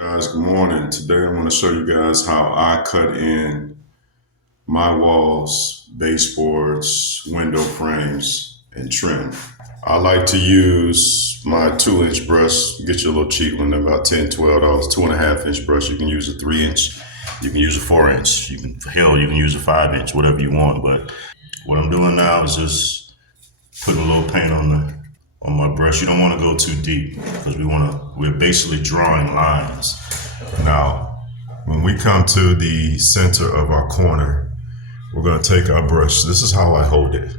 Guys, good morning. Today I'm going to show you guys how I cut in my walls, baseboards, window frames, and trim. I like to use my 2-inch brush. Get you a little cheap one, about $10, $12. 2.5-inch brush. You can use a 3-inch. You can use a 4-inch. You can use a 5-inch, whatever you want. But what I'm doing now is just putting a little paint on my brush. You don't want to go too deep because we're basically drawing lines. Now, when we come to the center of our corner, we're going to take our brush. This is how I hold it.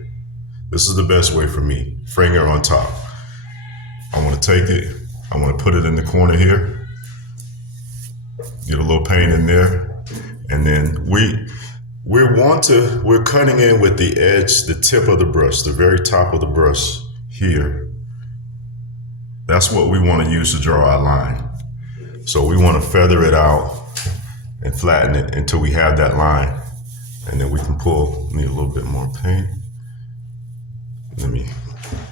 This is the best way for me. Finger on top. I want to take it. I want to put it in the corner here. Get a little paint in there. And then we're cutting in with the edge, the tip of the brush, the very top of the brush here. That's what we want to use to draw our line. So we want to feather it out and flatten it until we have that line. And then we can need a little bit more paint. Let me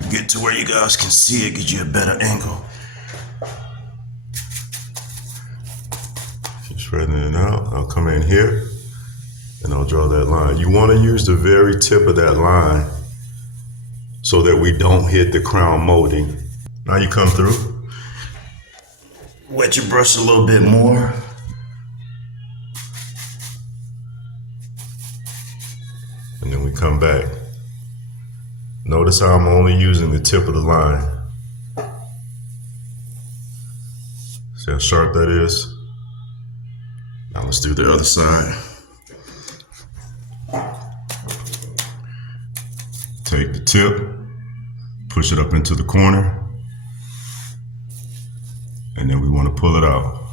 get to where you guys can see it, get you a better angle. Just straightening it out. I'll come in here and I'll draw that line. You want to use the very tip of that line so that we don't hit the crown molding. Now you come through, wet your brush a little bit more. And then we come back. Notice how I'm only using the tip of the line. See how sharp that is? Now let's do the other side. Take the tip, push it up into the corner. And then we want to pull it out.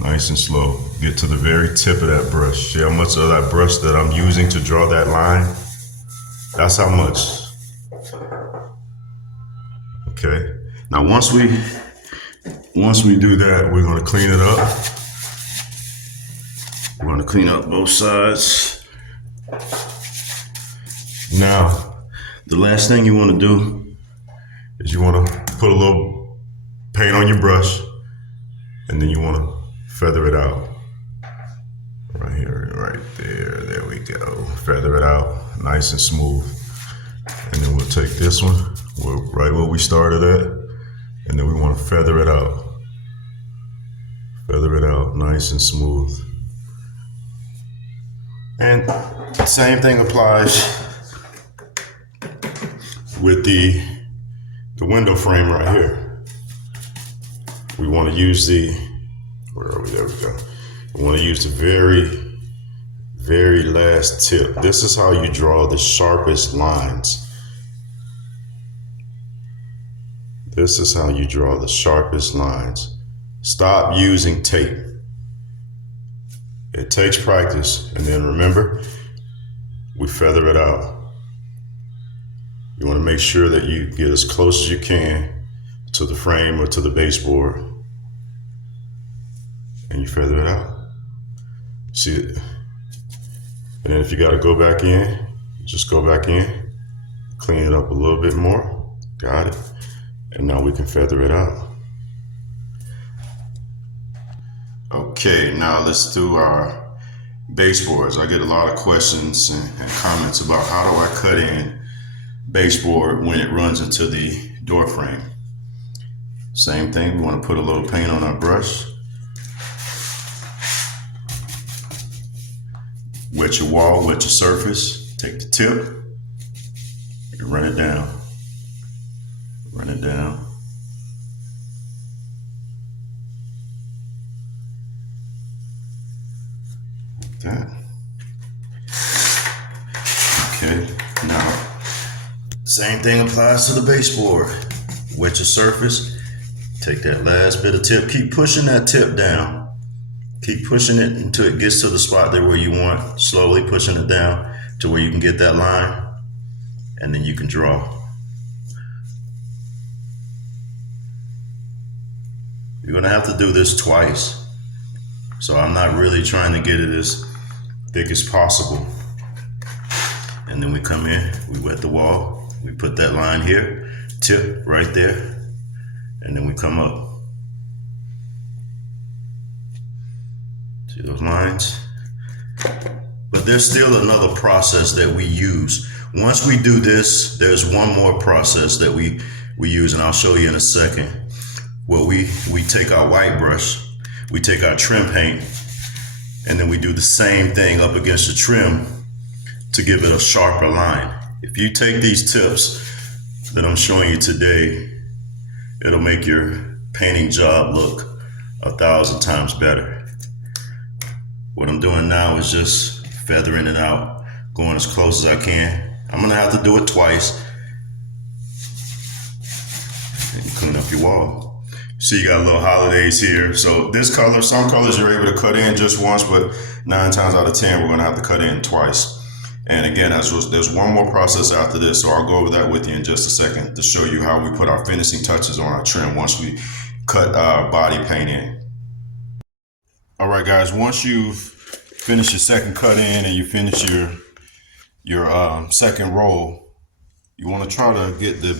Nice and slow. Get to the very tip of that brush. See how much of that brush that I'm using to draw that line? That's how much. Okay. Now once we do that, we're going to clean it up. We're going to clean up both sides. Now, the last thing you want to do is you want to put a little paint on your brush, and then you want to feather it out. Right here, right there. There we go. Feather it out, nice and smooth. And then we'll take this one, right where we started at, and then we want to feather it out. Feather it out, nice and smooth. And the same thing applies with the window frame right here. We want to use where are we? There we go. We want to use the very, very last tip. This is how you draw the sharpest lines. This is how you draw the sharpest lines. Stop using tape. It takes practice. And then remember, we feather it out. You want to make sure that you get as close as you can to the frame or to the baseboard, and you feather it out. See it? And then if you got to go back in, just go back in, clean it up a little bit more. Got it. And now we can feather it out. Okay, now let's do our baseboards. I get a lot of questions and comments about how do I cut in baseboard when it runs into the door frame. Same thing, we want to put a little paint on our brush. Wet your wall, wet your surface. Take the tip and run it down. Run it down. Like that. Okay, now same thing applies to the baseboard. Wet your surface. Take that last bit of tip. Keep pushing that tip down. Keep pushing it until it gets to the spot there where you want. Slowly pushing it down to where you can get that line. And then you can draw. You're going to have to do this twice. So I'm not really trying to get it as thick as possible. And then we come in, we wet the wall. We put that line here, tip right there. And then we come up. See those lines? But there's still another process that we use. Once we do this, there's one more process that we use, and I'll show you in a second. Well, we take our white brush, we take our trim paint, and then we do the same thing up against the trim to give it a sharper line. If you take these tips that I'm showing you today, it'll make your painting job look 1,000 times better. What I'm doing now is just feathering it out, going as close as I can. I'm gonna have to do it twice. And you clean up your wall. See, you got little holidays here. So this color, some colors you're able to cut in just once, but 9 times out of 10, we're gonna have to cut in twice. And again, there's one more process after this, so I'll go over that with you in just a second to show you how we put our finishing touches on our trim once we cut our body paint in. All right, guys, once you've finished your second cut in and you finish your second roll, you want to try to get the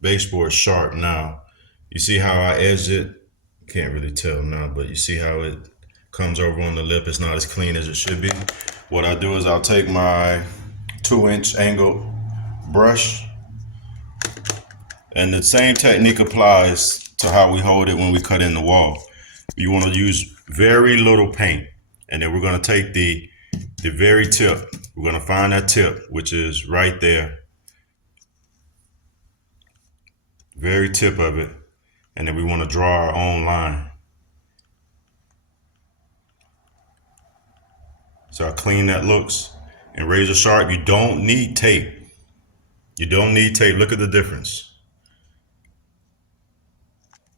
baseboard sharp. Now, you see how I edged it? Can't really tell now, but you see how it comes over on the lip. It's not as clean as it should be. What I do is I'll take my 2-inch angled brush, and the same technique applies to how we hold it when we cut in the wall. You want to use very little paint, and then we're going to take the very tip. We're going to find that tip, which is right there, very tip of it, and then we want to draw our own line. So how clean that looks. And razor sharp, you don't need tape. You don't need tape. Look at the difference.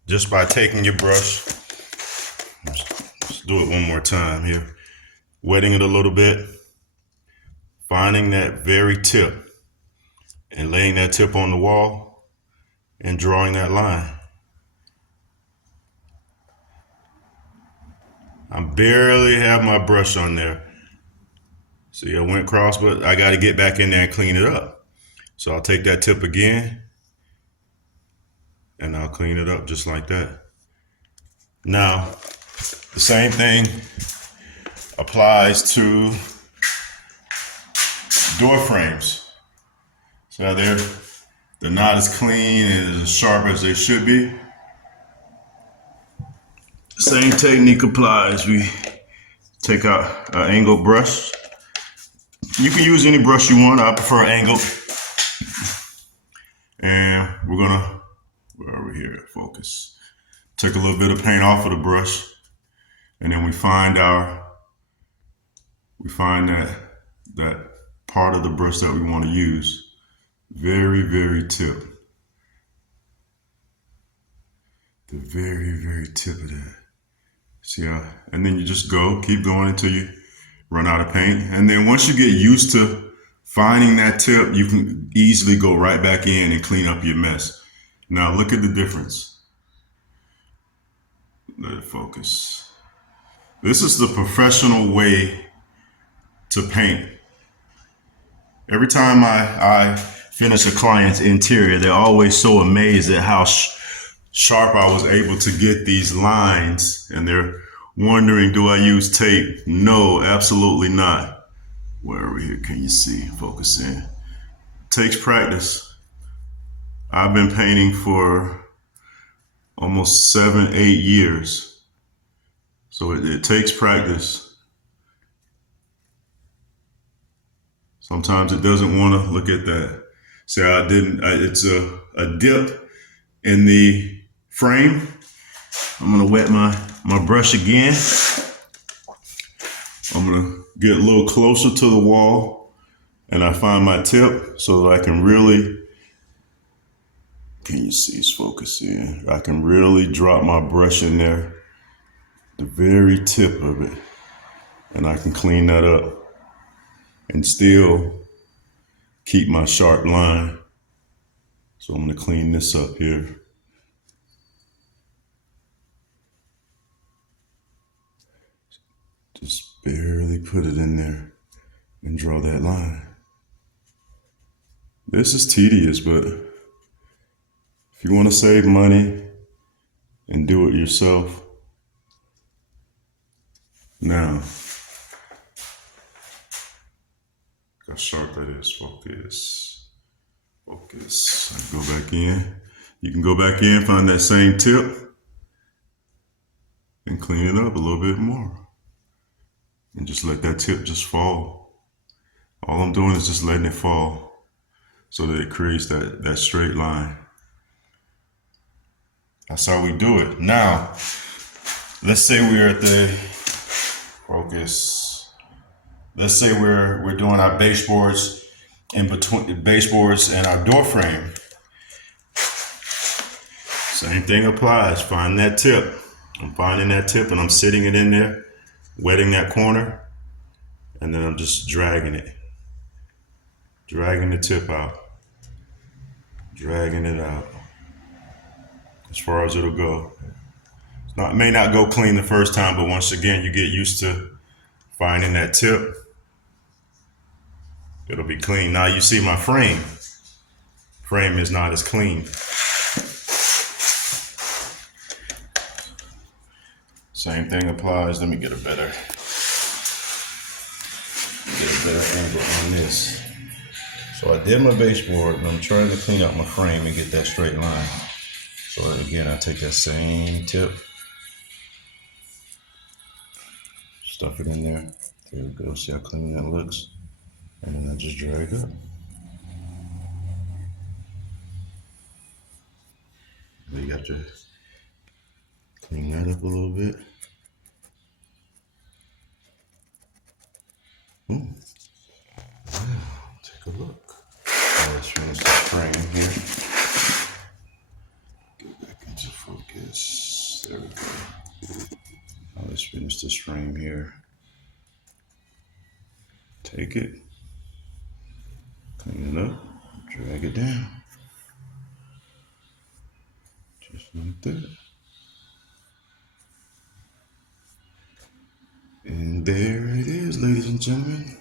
Just by taking your brush, let's do it one more time here. Wetting it a little bit, finding that very tip, and laying that tip on the wall and drawing that line. I barely have my brush on there. See, I went across, but I got to get back in there and clean it up. So I'll take that tip again, and I'll clean it up just like that. Now, the same thing applies to door frames. So they're not as clean and as sharp as they should be. Same technique applies. We take out an angled brush. You can use any brush you want. I prefer angled. And we're gonna, where are we here? Focus. Take a little bit of paint off of the brush, and then we find that part of the brush that we want to use. Very, very tip. The very, very tip of that. See how, and then you just keep going until you run out of paint. And then once you get used to finding that tip, you can easily go right back in and clean up your mess. Now look at the difference. Let it focus. This is the professional way to paint. Every time I finish a client's interior, they're always so amazed at how sharp I was able to get these lines, and they're wondering, do I use tape? No, absolutely not. Where are we here? Can you see? Focus in. Takes practice. I've been painting for almost 7-8 years. So it takes practice. Sometimes it doesn't want to look at that. See, it's a dip in the frame. I'm gonna wet my brush again. I'm gonna get a little closer to the wall, and I find my tip so that I can really, can you see it's focusing? I can really drop my brush in there, the very tip of it, and I can clean that up and still keep my sharp line. So I'm gonna clean this up here. Just barely put it in there and draw that line. This is tedious, but if you want to save money and do it yourself, Now, how sharp that is. Focus. Focus. Go back in. You can go back in, find that same tip, and clean it up a little bit more. And just let that tip just fall. All I'm doing is just letting it fall so that it creates that straight line. That's how we do it. Now, let's say we're at the focus. Let's say we're doing our baseboards in between the baseboards and our door frame. Same thing applies. Find that tip. I'm finding that tip and I'm sitting it in there, wetting that corner, and then I'm just dragging it. Dragging the tip out. Dragging it out. As far as it'll go. It may not go clean the first time, but once again, you get used to finding that tip, it'll be clean. Now you see my frame. Frame is not as clean. Same thing applies. Let me get a better angle on this. So I did my baseboard and I'm trying to clean out my frame and get that straight line. So again, I take that same tip, stuff it in there. There we go. See how clean that looks? And then I just drag it up. You got to clean that up a little bit. Wow. Take a look. Let's finish the frame here. Get back into focus. There we go. Now let's finish this frame here. Take it, clean it up, drag it down. Just like that. And there it is, ladies and gentlemen.